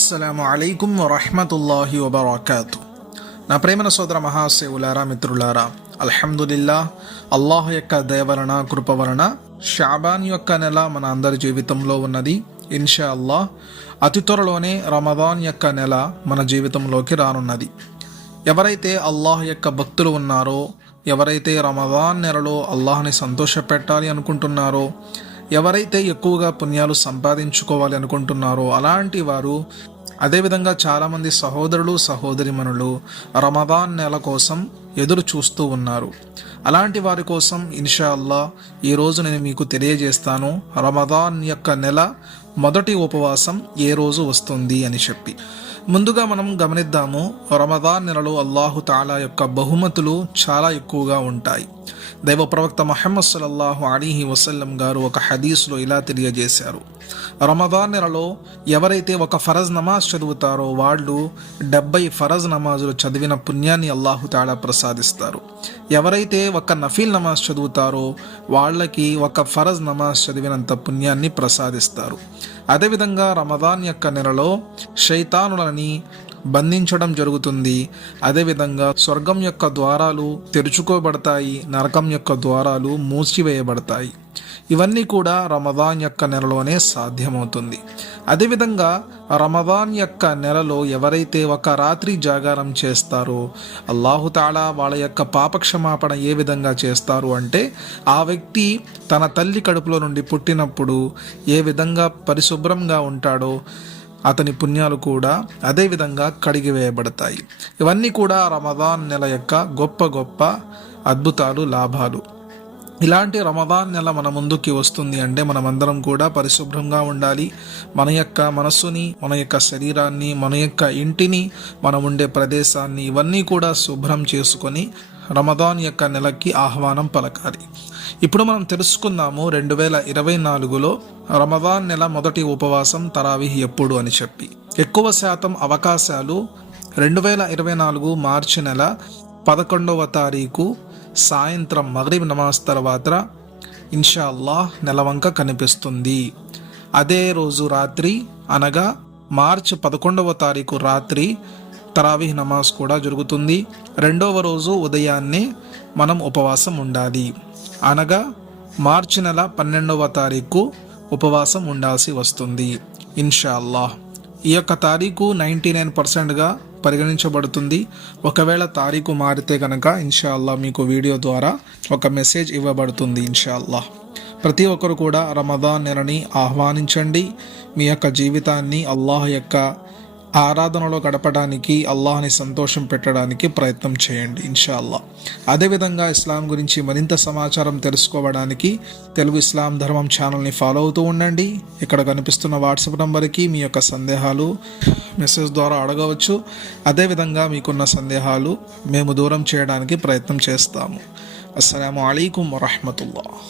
అస్సలాము అలైకుం వరహ్మతుల్లాహి వబరకాతు. నా ప్రేమన సోదర మహాసేవులారా, మిత్రులారా, అల్హమ్దులిల్లా అల్లాహ్ యొక్క దయ వలన, కృప వలన షాబాన్ యొక్క నెల మన అందరి జీవితంలో ఉన్నది. ఇన్షా అల్లాహ్ అతి త్వరలోనే రమదాన్ యొక్క నెల మన జీవితంలోకి రానున్నది. ఎవరైతే అల్లాహ్ యొక్క భక్తులు ఉన్నారో, ఎవరైతే రమదాన్ నెలలో అల్లాహ్ని సంతోషపెట్టాలి అనుకుంటున్నారో, ఎవరైతే ఎక్కువగా పుణ్యాలు సంపాదించుకోవాలి అనుకుంటున్నారో అలాంటి వారు, అదేవిధంగా చాలామంది సహోదరులు సహోదరిమణులు రమదాన్ నెల కోసం ఎదురు చూస్తూ ఉన్నారు. అలాంటి వారి కోసం ఇన్షా అల్లా ఈరోజు నేను మీకు తెలియజేస్తాను రమదాన్ యొక్క నెల మొదటి ఉపవాసం ఏ రోజు వస్తుంది అని చెప్పి. ముందుగా మనం గమనిద్దాము, రమదాన్ నెలలో అల్లాహు తాలా యొక్క బహుమతులు చాలా ఎక్కువగా ఉంటాయి. దైవ ప్రవక్త ముహమ్మద్ సల్లల్లాహు అలైహి వసల్లం గారు ఒక హదీస్లో ఇలా తెలియజేశారు, రమదాన్ నెలలో ఎవరైతే ఒక ఫరజ్ నమాజ్ చదువుతారో వాళ్ళు 70 ఫరజ్ నమాజులు చదివిన పుణ్యాన్ని అల్లాహు తాలా ప్రసాదిస్తారు. ఎవరైతే ఒక నఫీల్ నమాజ్ చదువుతారో వాళ్ళకి ఒక ఫరజ్ నమాజ్ చదివినంత పుణ్యాన్ని ప్రసాదిస్తారు. అదేవిధంగా రమదాన్ యొక్క నెలలో శైతానులని బంధించడం జరుగుతుంది. అదేవిధంగా స్వర్గం యొక్క ద్వారాలు తెరుచుకోబడతాయి, నరకం యొక్క ద్వారాలు మూసివేయబడతాయి. ఇవన్నీ కూడా రమదాన్ యొక్క నెలలోనే సాధ్యమవుతుంది. అదేవిధంగా రమదాన్ యొక్క నెలలో ఎవరైతే ఒక రాత్రి జాగారం చేస్తారో అల్లాహు తాలా వాళ్ళ యొక్క పాపక్షమాపణ ఏ విధంగా చేస్తారు అంటే, ఆ వ్యక్తి తన తల్లి కడుపులో నుండి పుట్టినప్పుడు ఏ విధంగా పరిశుభ్రంగా ఉంటాడో అతని పుణ్యాలు కూడా అదేవిధంగా కడిగివేయబడతాయి. ఇవన్నీ కూడా రమదాన్ నెల యొక్క గొప్ప గొప్ప అద్భుతాలు, లాభాలు. ఇలాంటి రమదాన్ నెల మన ముందుకి వస్తుంది అంటే మనమందరం కూడా పరిశుభ్రంగా ఉండాలి. మన యొక్క మనస్సుని, మన యొక్క శరీరాన్ని, మన యొక్క ఇంటిని, మనం ఉండే ప్రదేశాన్ని ఇవన్నీ కూడా శుభ్రం చేసుకొని రమదాన్ యొక్క నెలకి ఆహ్వానం పలకాలి. ఇప్పుడు మనం తెలుసుకుందాము 2024లో రమదాన్ నెల మొదటి ఉపవాసం తరావీహ్ ఎప్పుడు అని చెప్పి. ఎక్కువ శాతం అవకాశాలు 2024 మార్చి నెల 11వ తారీఖు సాయంత్రం మగ్రిబ్ నమాజ్ తర్వాత ఇన్షా అల్లాహ్ నెలవంక కనిపిస్తుంది. అదే రోజు రాత్రి అనగా మార్చి 11వ తారీఖు రాత్రి తరావీహ్ నమాజ్ కూడా జరుగుతుంది. రెండవ రోజు ఉదయాన్నే మనం ఉపవాసం ఉండాలి, అనగా మార్చి నెల 12వ తారీఖు ఉపవాసం ఉండాల్సి వస్తుంది ఇన్షా అల్లాహ్. ఈ యొక్క తారీఖు 99%గా పరిగణించబడుతుంది. ఒకవేళ తారీఖు మారితే కనుక ఇన్షా అల్లాహ్ మీకు వీడియో ద్వారా ఒక మెసేజ్ ఇవ్వబడుతుంది ఇన్షా అల్లాహ్. ప్రతి ఒక్కరు కూడా రమదాన్ నెలని ఆహ్వానించండి. మీ యొక్క జీవితాన్ని అల్లాహ్ యొక్క ఆరాధనలో గడపడానికి, అల్లాహ్ని సంతోషం పెట్టడానికి ప్రయత్నం చేయండి ఇన్షా అల్లాహ్. అదేవిధంగా ఇస్లాం గురించి మరింత సమాచారం తెలుసుకోవడానికి తెలుగు ఇస్లాం ధర్మం ఛానల్ని ఫాలో అవుతూ ఉండండి. ఇక్కడ కనిపిస్తున్న వాట్సాప్ నంబర్కి మీ యొక్క సందేహాలు మెసేజ్ ద్వారా అడగవచ్చు. అదేవిధంగా మీకున్న సందేహాలు మేము దూరం చేయడానికి ప్రయత్నం చేస్తాము. అస్సలాము అలైకుం వరహ్మతుల్లాహ్.